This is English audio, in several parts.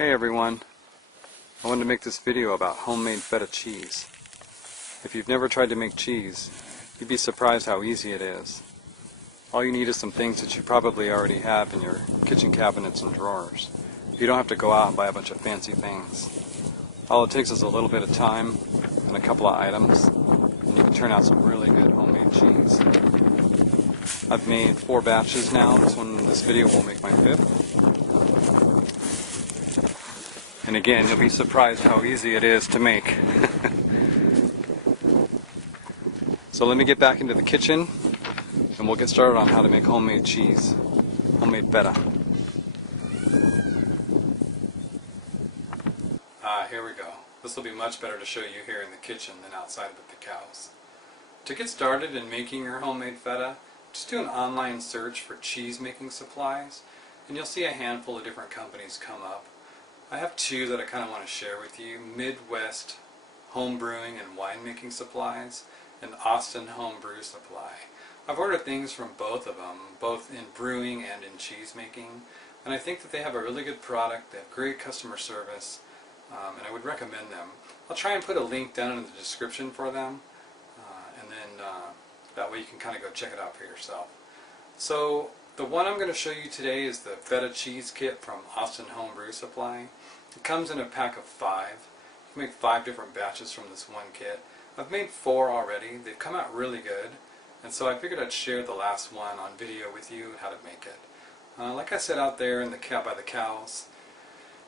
Hey everyone, I wanted to make this video about homemade feta cheese. If you've never tried to make cheese, you'd be surprised how easy it is. All you need is some things that you probably already have in your kitchen cabinets and drawers. You don't have to go out and buy a bunch of fancy things. All it takes is a little bit of time and a couple of items, and you can turn out some really good homemade cheese. I've made 4 batches now. This video will make my 5th. And again, you'll be surprised how easy it is to make. So let me get back into the kitchen and we'll get started on how to make homemade cheese, homemade feta. Here we go. This will be much better to show you here in the kitchen than outside with the cows. To get started in making your homemade feta, just do an online search for cheese making supplies and you'll see a handful of different companies come up. I have 2 that I kind of want to share with you: Midwest Home Brewing and Winemaking Supplies and Austin Home Brew Supply. I've ordered things from both of them, both in brewing and in cheese making, and I think that they have a really good product. They have great customer service, and I would recommend them. I'll try and put a link down in the description for them, and then that way you can kind of go check it out for yourself. So the one I'm going to show you today is the Feta Cheese Kit from Austin Home Brew Supply. It comes in a pack of 5. You can make 5 different batches from this one kit. I've made 4 already. They've come out really good, and so I figured I'd share the last one on video with you, how to make it. Like I said out there in the by the cows,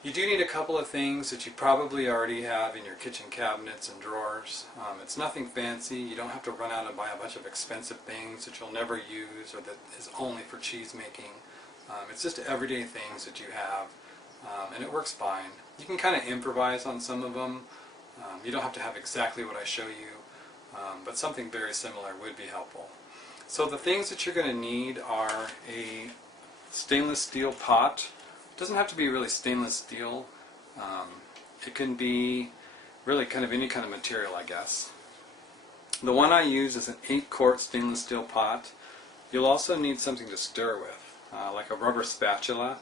you do need a couple of things that you probably already have in your kitchen cabinets and drawers. It's nothing fancy. You don't have to run out and buy a bunch of expensive things that you'll never use or that is only for cheese making. It's just everyday things that you have, and it works fine. You can kind of improvise on some of them. You don't have to have exactly what I show you, but something very similar would be helpful. So the things that you're going to need are a stainless steel pot. It doesn't have to be really stainless steel. It can be really kind of any kind of material, I guess. The one I use is an 8-quart stainless steel pot. You'll also need something to stir with, like a rubber spatula.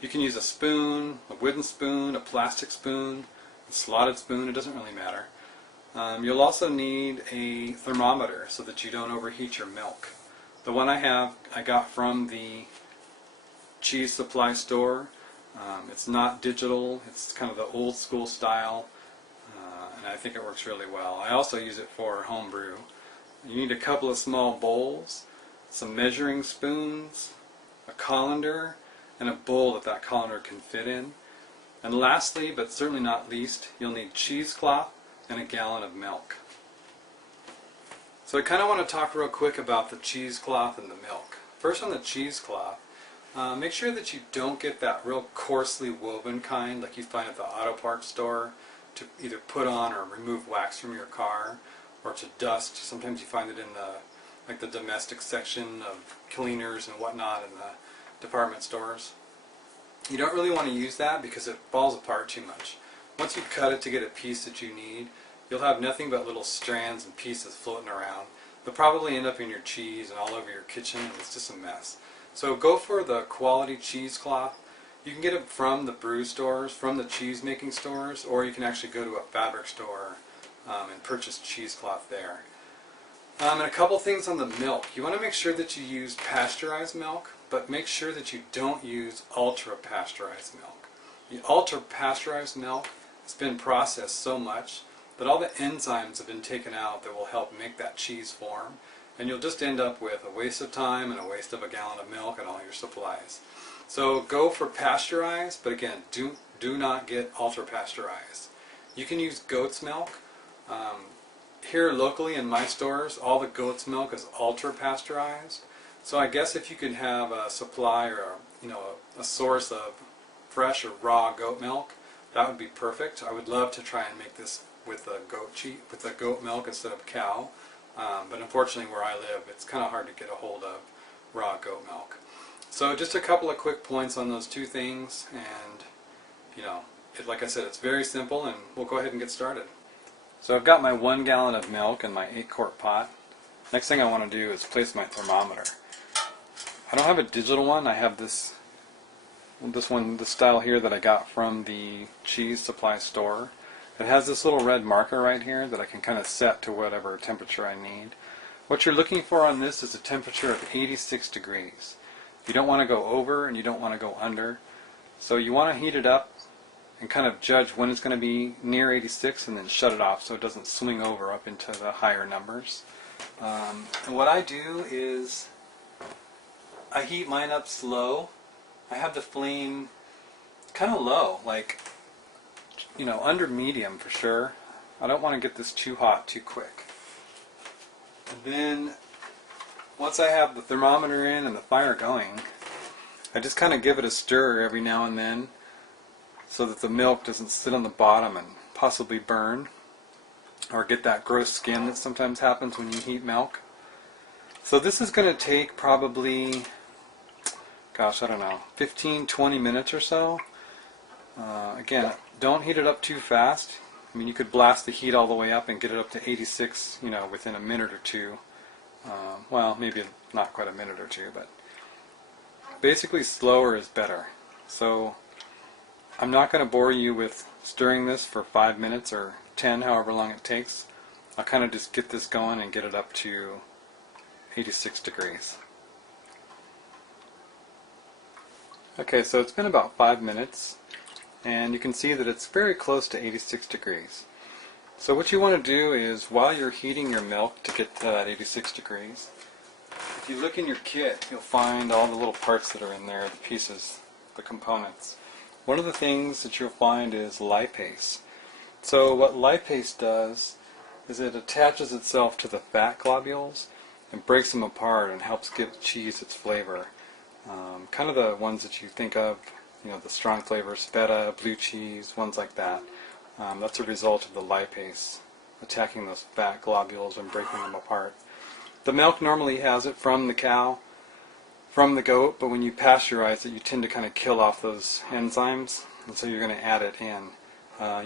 You can use a spoon, a wooden spoon, a plastic spoon, a slotted spoon, it doesn't really matter. You'll also need a thermometer so that you don't overheat your milk. The one I have, I got from the cheese supply store. It's not digital, it's kind of the old school style, and I think it works really well. I also use it for home brew. You need a couple of small bowls, some measuring spoons, a colander, and a bowl that colander can fit in. And lastly, but certainly not least, you'll need cheesecloth and a gallon of milk. So I kind of want to talk real quick about the cheesecloth and the milk. First, on the cheesecloth, make sure that you don't get that real coarsely woven kind like you find at the auto parts store to either put on or remove wax from your car, or to dust. Sometimes you find it in the domestic section of cleaners and whatnot in the department stores. You don't really want to use that because it falls apart too much. Once you cut it to get a piece that you need, you'll have nothing but little strands and pieces floating around. They'll probably end up in your cheese and all over your kitchen, and it's just a mess. So go for the quality cheesecloth. You can get it from the brew stores, from the cheese making stores, or you can actually go to a fabric store and purchase cheesecloth there. And a couple things on the milk. You want to make sure that you use pasteurized milk, but make sure that you don't use ultra pasteurized milk. The ultra pasteurized milk has been processed so much that all the enzymes have been taken out that will help make that cheese form, and you'll just end up with a waste of time and a waste of a gallon of milk and all your supplies. So go for pasteurized, but again, do not get ultra pasteurized. You can use goat's milk. Here locally in my stores, all the goat's milk is ultra pasteurized. So I guess if you could have a supply or a source of fresh or raw goat milk, that would be perfect. I would love to try and make this with the goat milk instead of cow, but unfortunately where I live, it's kind of hard to get a hold of raw goat milk. So just a couple of quick points on those 2 things, and like I said, it's very simple, and we'll go ahead and get started. So I've got my 1 gallon of milk in my 8-quart pot. Next thing I want to do is place my thermometer. I don't have a digital one. I have this this style here that I got from the cheese supply store. It has this little red marker right here that I can kind of set to whatever temperature I need. What you're looking for on this is a temperature of 86 degrees. You don't want to go over and you don't want to go under. So you want to heat it up and kind of judge when it's going to be near 86 and then shut it off so it doesn't swing over up into the higher numbers. And what I do is I heat mine up slow. I have the flame kind of low, like, you know, under medium for sure. I don't want to get this too hot too quick. And then once I have the thermometer in and the fire going, I just kind of give it a stir every now and then so that the milk doesn't sit on the bottom and possibly burn or get that gross skin that sometimes happens when you heat milk. So this is going to take probably, gosh, I don't know, 15-20 minutes or so. Again, don't heat it up too fast. I mean, you could blast the heat all the way up and get it up to 86, you know, within a minute or two. Well, maybe not quite a minute or two, but basically slower is better. So I'm not going to bore you with stirring this for 5 minutes or 10, however long it takes. I'll kind of just get this going and get it up to 86 degrees. Okay, so it's been about 5 minutes, and you can see that it's very close to 86 degrees. So what you want to do is, while you're heating your milk to get to that 86 degrees, if you look in your kit, you'll find all the little parts that are in there, the pieces, the components. One of the things that you'll find is lipase. So what lipase does is it attaches itself to the fat globules and breaks them apart and helps give cheese its flavor. Kind of the ones that you think of, you know, the strong flavors, feta, blue cheese, ones like that. That's a result of the lipase attacking those fat globules and breaking them apart. The milk normally has it from the cow, from the goat, but when you pasteurize it, you tend to kind of kill off those enzymes, and so you're going to add it in.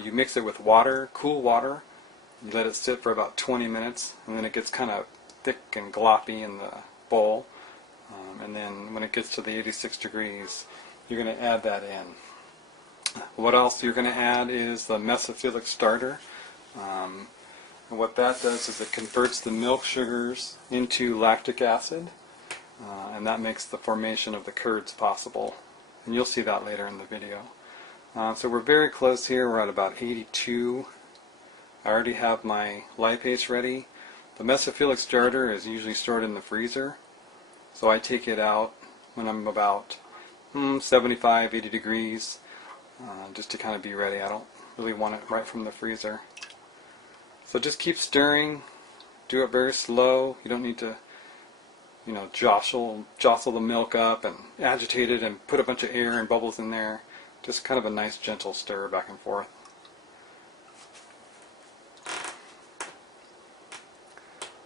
You mix it with water, cool water, you let it sit for about 20 minutes, and then it gets kind of thick and gloppy in the bowl. And then when it gets to the 86 degrees, you're going to add that in. What else you're going to add is the Mesophilic Starter. And what that does is it converts the milk sugars into lactic acid, and that makes the formation of the curds possible. And you'll see that later in the video. So we're very close here. We're at about 82. I already have my lipase ready. The Mesophilic Starter is usually stored in the freezer, so I take it out when I'm about 75, 80 degrees, just to kind of be ready. I don't really want it right from the freezer. So just keep stirring, do it very slow. You don't need to, you know, jostle the milk up and agitate it and put a bunch of air and bubbles in there. Just kind of a nice gentle stir back and forth.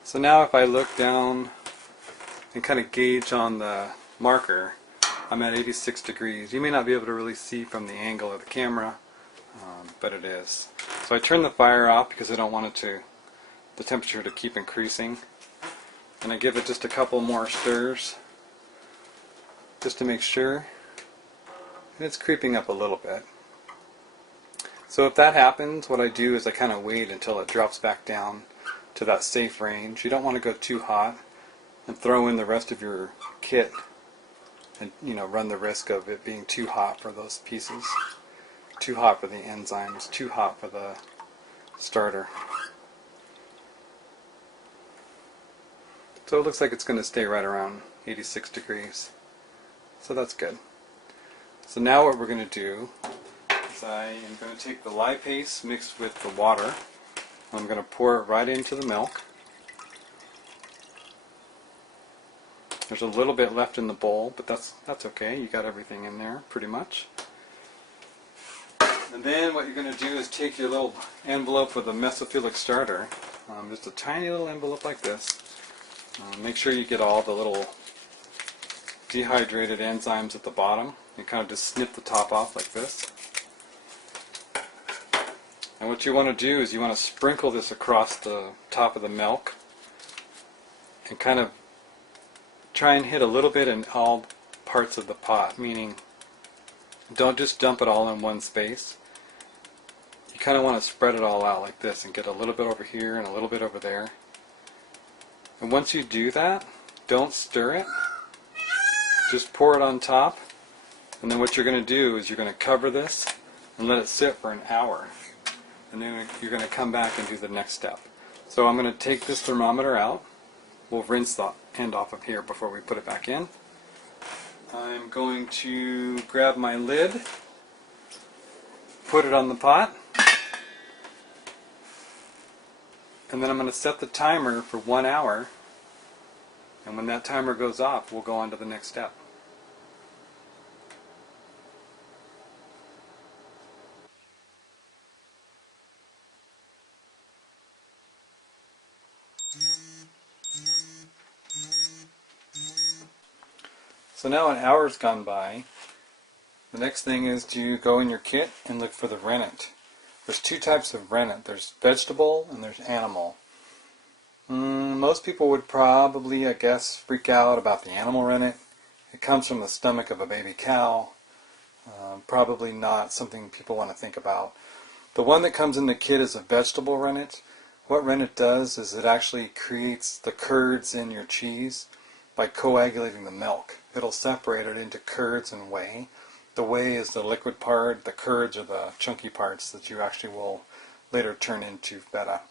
So now if I look down and kind of gauge on the marker, I'm at 86 degrees. You may not be able to really see from the angle of the camera, but it is. So I turn the fire off because I don't want the temperature to keep increasing. And I give it just a couple more stirs just to make sure. And it's creeping up a little bit. So if that happens, what I do is I kind of wait until it drops back down to that safe range. You don't want to go too hot and throw in the rest of your kit and, you know, run the risk of it being too hot for those pieces, too hot for the enzymes, too hot for the starter. So it looks like it's going to stay right around 86 degrees. So that's good. So now what we're going to do is I am going to take the lipase mixed with the water. I'm going to pour it right into the milk. There's a little bit left in the bowl, but that's okay. You got everything in there pretty much. And then what you're going to do is take your little envelope with a Mesophilic Starter, just a tiny little envelope like this. Make sure you get all the little dehydrated enzymes at the bottom. You kind of just snip the top off like this. And what you want to do is you want to sprinkle this across the top of the milk and kind of try and hit a little bit in all parts of the pot, meaning Don't just dump it all in one space. You kind of want to spread it all out like this and get a little bit over here and a little bit over there. And once you do that, don't stir it. Just pour it on top. And then what you're going to do is you're going to cover this and let it sit for an hour. And then you're going to come back and do the next step. So I'm going to take this thermometer out. We'll rinse the end off of here before we put it back in. I'm going to grab my lid, put it on the pot, and then I'm going to set the timer for 1 hour, and when that timer goes off, we'll go on to the next step. So now an hour's gone by. The next thing is to go in your kit and look for the rennet. There's two types of rennet. There's vegetable and there's animal. Most people would probably, I guess, freak out about the animal rennet. It comes from the stomach of a baby cow. Probably not something people want to think about. The one that comes in the kit is a vegetable rennet. What rennet does is it actually creates the curds in your cheese by coagulating the milk. It'll separate it into curds and whey. The whey is the liquid part, the curds are the chunky parts that you actually will later turn into feta.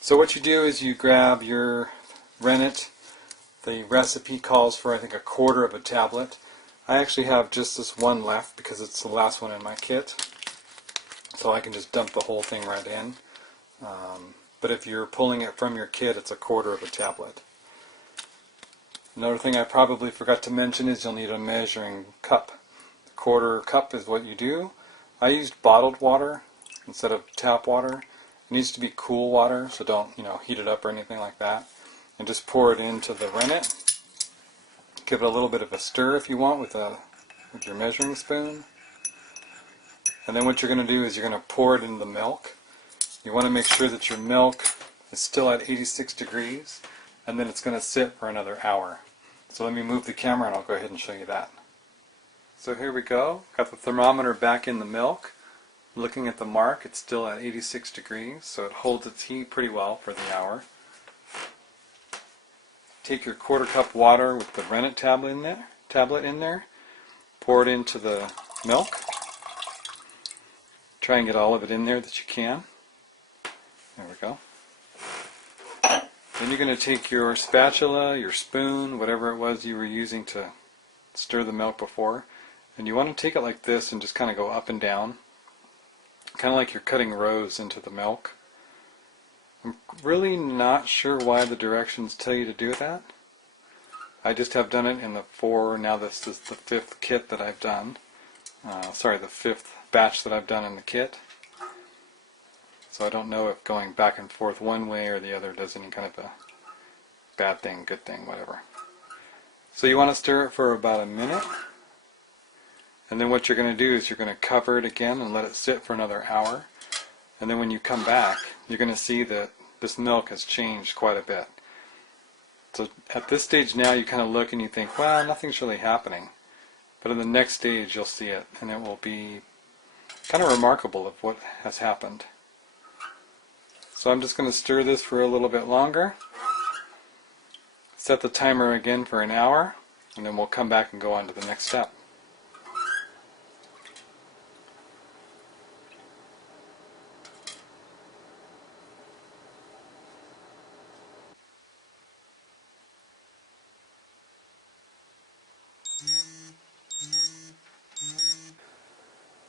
So what you do is you grab your rennet. The recipe calls for, I think, 1/4 of a tablet. I actually have just this one left because it's the last one in my kit. So I can just dump the whole thing right in. But if you're pulling it from your kit, it's 1/4 of a tablet. Another thing I probably forgot to mention is you'll need a measuring cup. 1/4 cup is what you do. I used bottled water instead of tap water. It needs to be cool water, so don't, heat it up or anything like that. And just pour it into the rennet. Give it a little bit of a stir if you want with your measuring spoon. And then what you're going to do is you're going to pour it into the milk. You want to make sure that your milk is still at 86 degrees, and then it's going to sit for another hour. So let me move the camera and I'll go ahead and show you that. So here we go. Got the thermometer back in the milk. Looking at the mark, it's still at 86 degrees, so it holds its heat pretty well for the hour. Take your 1/4 cup water with the rennet tablet in there. Pour it into the milk. Try and get all of it in there that you can. There we go. Then you're going to take your spatula, your spoon, whatever it was you were using to stir the milk before, and you want to take it like this and just kind of go up and down, kind of like you're cutting rows into the milk. I'm really not sure why the directions tell you to do that. I just have done it in now this is the 5th kit that I've done. The 5th batch that I've done in the kit. So I don't know if going back and forth one way or the other does any kind of a bad thing, good thing, whatever. So you want to stir it for about a minute. And then what you're going to do is you're going to cover it again and let it sit for another hour. And then when you come back, you're going to see that this milk has changed quite a bit. So at this stage now you kind of look and you think, well, nothing's really happening. But in the next stage you'll see it, and it will be kind of remarkable of what has happened. So I'm just going to stir this for a little bit longer. Set the timer again for an hour, and then we'll come back and go on to the next step.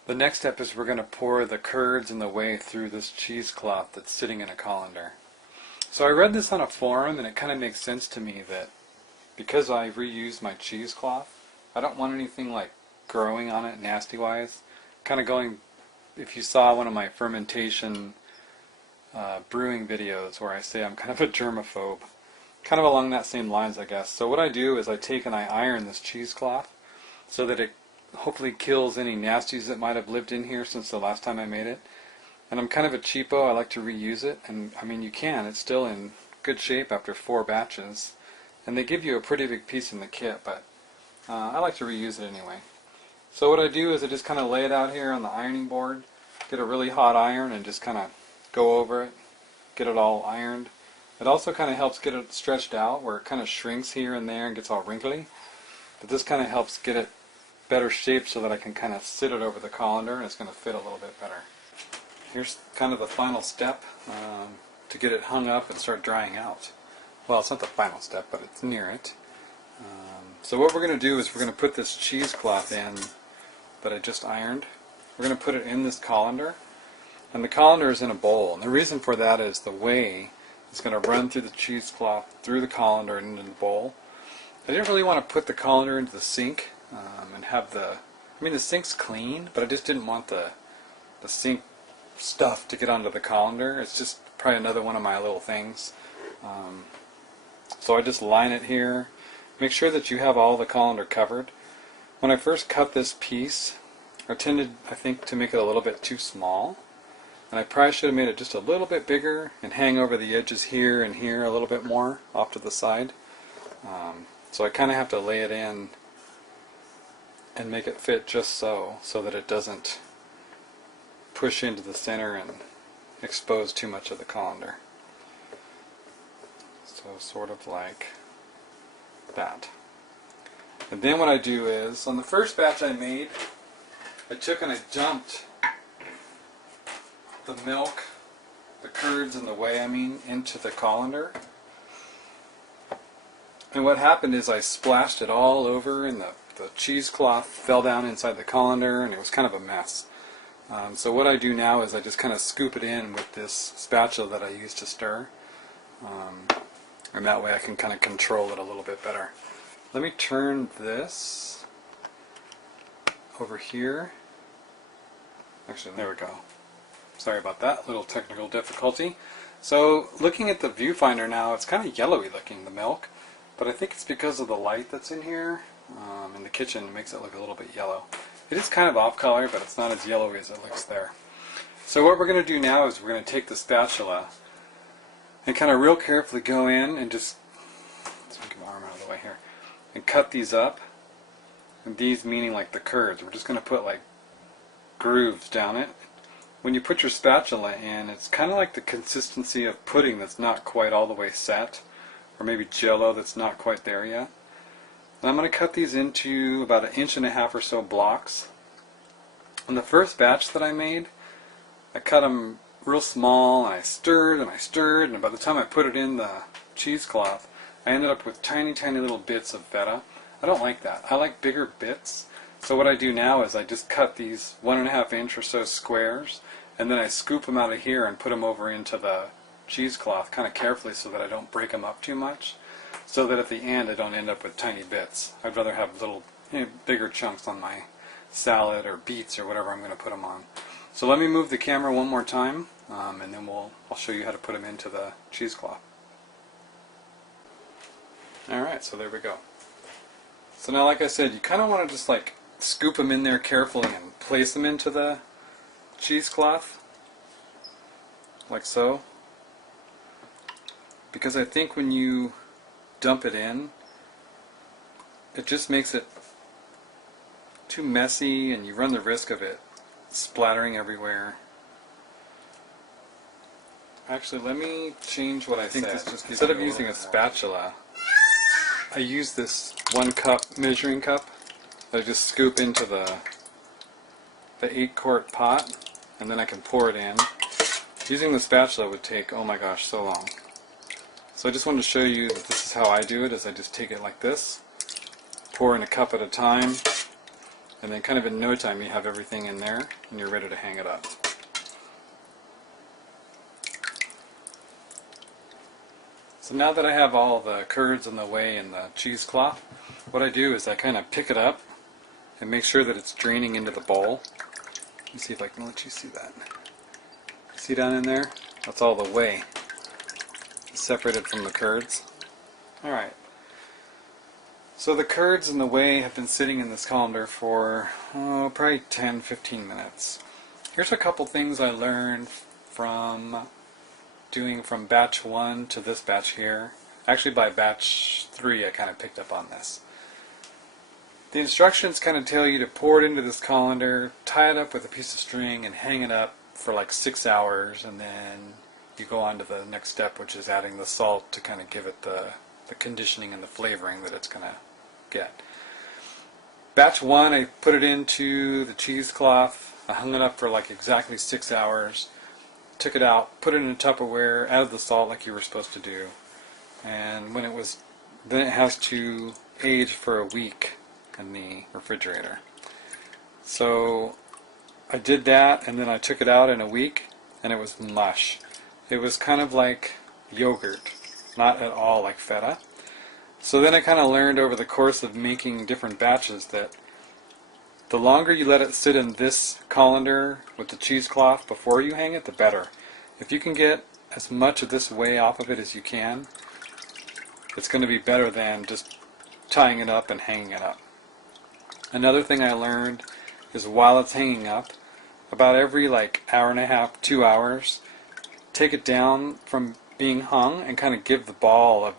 The next step is we're going to pour the curds and the whey through this cheesecloth that's sitting in a colander. So I read this on a forum, and it kind of makes sense to me that because I reused my cheesecloth, I don't want anything like growing on it nasty-wise. Kind of going, if you saw one of my fermentation brewing videos where I say I'm kind of a germaphobe, kind of along that same lines, I guess. So what I do is I take and I iron this cheesecloth so that it hopefully kills any nasties that might have lived in here since the last time I made it. And I'm kind of a cheapo, I like to reuse it, and I mean you can, it's still in good shape after 4 batches. And they give you a pretty big piece in the kit, but I like to reuse it anyway. So what I do is I just kind of lay it out here on the ironing board, get a really hot iron and just kind of go over it, get it all ironed. It also kind of helps get it stretched out where it kind of shrinks here and there and gets all wrinkly. But this kind of helps get it better shaped so that I can kind of sit it over the colander and it's going to fit a little bit better. Here's kind of the final step to get it hung up and start drying out. Well, it's not the final step, but it's near it. So what we're going to do is we're going to put this cheesecloth in that I just ironed. We're going to put it in this colander, and the colander is in a bowl. And the reason for that is the whey is going to run through the cheesecloth, through the colander, and into the bowl. I didn't really want to put the colander into the sink and have the sink's clean, but I just didn't want the sink stuff to get onto the colander. It's just probably another one of my little things. So I just line it here. Make sure that you have all the colander covered. When I first cut this piece, I tended, I think, to make it a little bit too small. And I probably should have made it just a little bit bigger and hang over the edges here and here a little bit more off to the side. So I kind of have to lay it in and make it fit just so that it doesn't push into the center and expose too much of the colander. So sort of like that. And then what I do is, on the first batch I made, I took and I dumped the milk, the curds and the whey, into the colander. And what happened is I splashed it all over and the cheesecloth fell down inside the colander and it was kind of a mess. So what I do now is I just kind of scoop it in with this spatula that I use to stir. And that way I can kind of control it a little bit better. Let me turn this over here. Actually, there we go. Sorry about that, little technical difficulty. So looking at the viewfinder now, it's kind of yellowy looking, the milk. But I think it's because of the light that's in here in the kitchen. It makes it look a little bit yellow. It is kind of off color, but it's not as yellowy as it looks there. So what we're going to do now is we're going to take the spatula and kind of real carefully go in and just, let's get my arm out of the way here, and cut these up. And these meaning like the curds. We're just going to put like grooves down it. When you put your spatula in, it's kind of like the consistency of pudding that's not quite all the way set, or maybe jello that's not quite there yet. And I'm going to cut these into about 1.5 inches or so blocks. On the first batch that I made, I cut them real small, and I stirred, and by the time I put it in the cheesecloth, I ended up with tiny, tiny little bits of feta. I don't like that. I like bigger bits. So what I do now is I just cut these 1.5 inch or so squares, and then I scoop them out of here and put them over into the cheesecloth kind of carefully so that I don't break them up too much, so that at the end I don't end up with tiny bits. I'd rather have little, bigger chunks on my salad or beets or whatever I'm going to put them on. So let me move the camera one more time, and then I'll show you how to put them into the cheesecloth. Alright, so there we go. So now, like I said, you kind of want to just like scoop them in there carefully and place them into the cheesecloth, like so. Because I think when you dump it in, it just makes it too messy and you run the risk of it splattering everywhere. Actually, let me change what I said. Instead of using a spatula, I use this 1 cup measuring cup that I just scoop into the 8-quart pot, and then I can pour it in. Using the spatula would take, oh my gosh, so long. So I just wanted to show you that this is how I do it, is I just take it like this, pour in a cup at a time, and then kind of in no time you have everything in there and you're ready to hang it up. So now that I have all the curds and the whey and the cheesecloth, what I do is I kind of pick it up and make sure that it's draining into the bowl. Let me see if I can let you see that. See down in there? That's all the whey separated from the curds. Alright. So the curds and the whey have been sitting in this colander for probably 10-15 minutes. Here's a couple things I learned from doing from batch 1 to this batch here. Actually by batch 3 I kind of picked up on this. The instructions kind of tell you to pour it into this colander, tie it up with a piece of string, and hang it up for like 6 hours, and then you go on to the next step, which is adding the salt to kind of give it the conditioning and the flavoring that it's going to get. Batch 1, I put it into the cheesecloth. I hung it up for like exactly 6 hours. Took it out, put it in a Tupperware, added the salt like you were supposed to do. And when it was, then it has to age for a week in the refrigerator. So I did that, and then I took it out in a week, and it was mush. It was kind of like yogurt, not at all like feta. So then I kind of learned over the course of making different batches that the longer you let it sit in this colander with the cheesecloth before you hang it, the better. If you can get as much of this whey off of it as you can, it's going to be better than just tying it up and hanging it up. Another thing I learned is while it's hanging up, about every like hour and a half, 2 hours, take it down from being hung and kind of give the ball of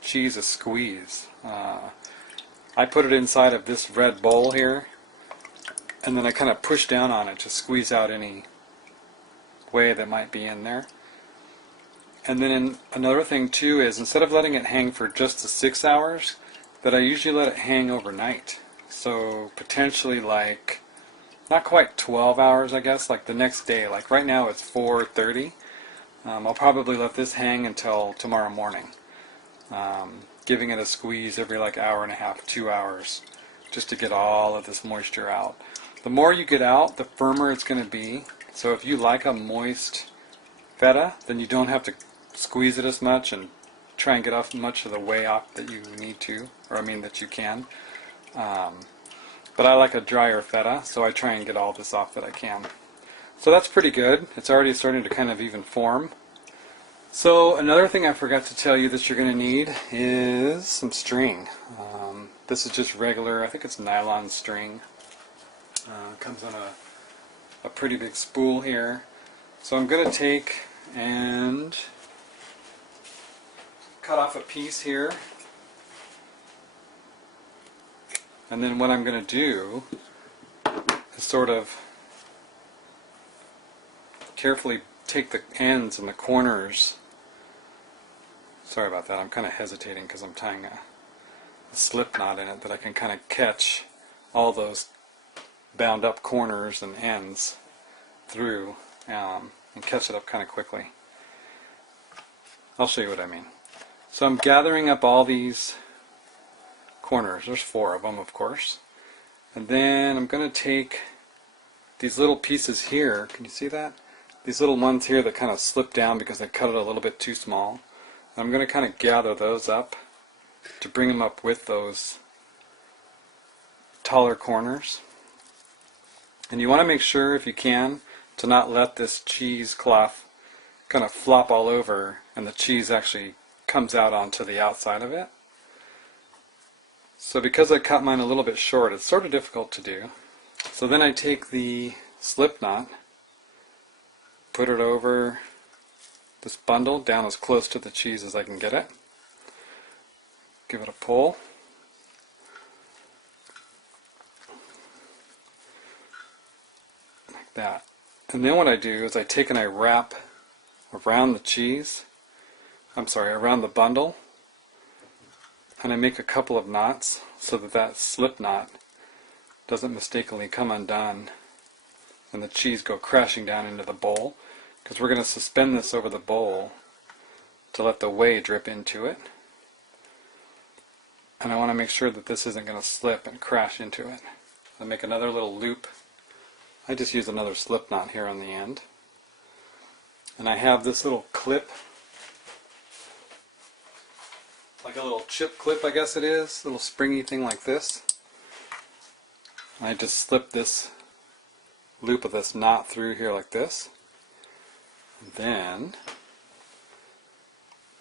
cheese a squeeze. I put it inside of this red bowl here, and then I kind of push down on it to squeeze out any whey that might be in there. And then another thing too is, instead of letting it hang for just the 6 hours, that I usually let it hang overnight. So potentially like, not quite 12 hours I guess, like the next day. Like right now it's 4:30. I'll probably let this hang until tomorrow morning. Giving it a squeeze every like hour and a half, 2 hours, just to get all of this moisture out. The more you get out, the firmer it's going to be. So if you like a moist feta, then you don't have to squeeze it as much and try and get off much of the whey off that you need to, or I mean that you can. But I like a drier feta, so I try and get all this off that I can. So that's pretty good. It's already starting to kind of even form. So another thing I forgot to tell you that you're going to need is some string. This is just regular, I think it's nylon string. Comes on a pretty big spool here. So I'm going to take and cut off a piece here. And then what I'm going to do is sort of carefully take the ends and the corners. Sorry about that, I'm kind of hesitating because I'm tying a slip knot in it that I can kind of catch all those bound up corners and ends through and catch it up kind of quickly. I'll show you what I mean. So I'm gathering up all these corners. There's 4 of them, of course. And then I'm going to take these little pieces here. Can you see that? These little ones here that kind of slip down because I cut it a little bit too small. I'm going to kind of gather those up to bring them up with those taller corners. And you want to make sure, if you can, to not let this cheesecloth kind of flop all over and the cheese actually comes out onto the outside of it. So because I cut mine a little bit short, it's sort of difficult to do. So then I take the slip knot, put it over this bundle down as close to the cheese as I can get it. Give it a pull. Like that. And then what I do is I take and I wrap around the cheese, around the bundle, and I make a couple of knots so that that slip knot doesn't mistakenly come undone and the cheese go crashing down into the bowl, because we're going to suspend this over the bowl to let the whey drip into it. And I want to make sure that this isn't going to slip and crash into it. I'll make another little loop. I just use another slip knot here on the end. And I have this little clip, like a little chip clip I guess it is, little springy thing like this. And I just slip this loop of this knot through here like this. And then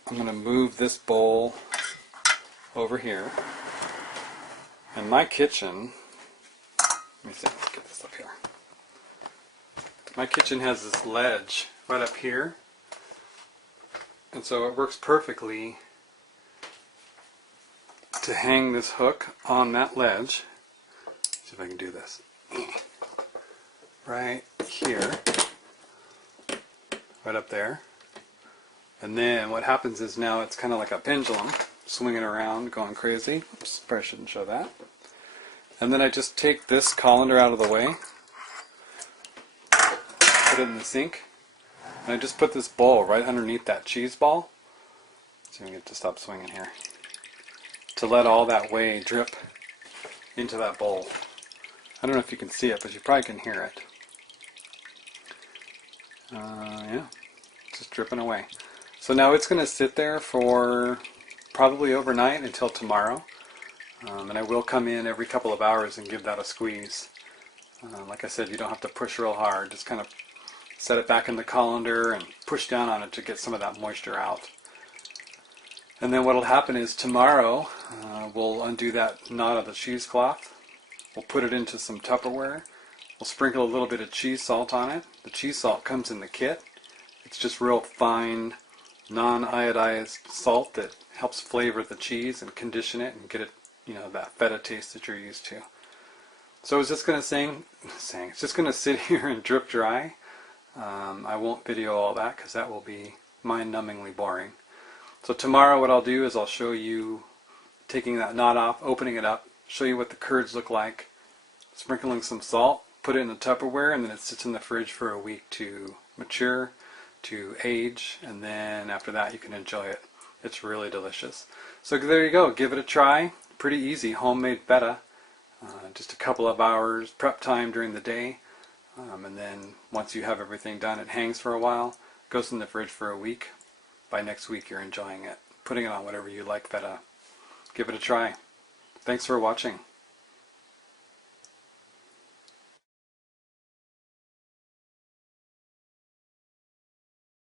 I'm going to move this bowl over here. In my kitchen, let me see, let's get this up here. My kitchen has this ledge right up here, and so it works perfectly to hang this hook on that ledge. See if I can do this. Right here. Right up there. And then what happens is now it's kind of like a pendulum, swinging around, going crazy. Oops, probably shouldn't show that. And then I just take this colander out of the way, put it in the sink, and I just put this bowl right underneath that cheese ball. So we get to stop swinging here. To let all that whey drip into that bowl. I don't know if you can see it, but you probably can hear it. Yeah, just dripping away. So now it's going to sit there for probably overnight until tomorrow. And I will come in every couple of hours and give that a squeeze. Like I said, you don't have to push real hard. Just kind of set it back in the colander and push down on it to get some of that moisture out. And then what will happen is tomorrow we'll undo that knot of the cheesecloth. We'll put it into some Tupperware. We'll sprinkle a little bit of cheese salt on it. The cheese salt comes in the kit. It's just real fine, non-iodized salt that helps flavor the cheese and condition it and get it, you know, that feta taste that you're used to. So it's just going to it's just going to sit here and drip dry. I won't video all that because that will be mind-numbingly boring. So tomorrow what I'll do is I'll show you taking that knot off, opening it up, show you what the curds look like, sprinkling some salt, put it in the Tupperware, and then it sits in the fridge for a week to mature, to age, and then after that you can enjoy it. It's really delicious. So there you go, give it a try. Pretty easy, homemade feta. Just a couple of hours prep time during the day, and then once you have everything done, it hangs for a while, goes in the fridge for a week. By next week you're enjoying it, putting it on whatever you like feta. Give it a try. Thanks for watching.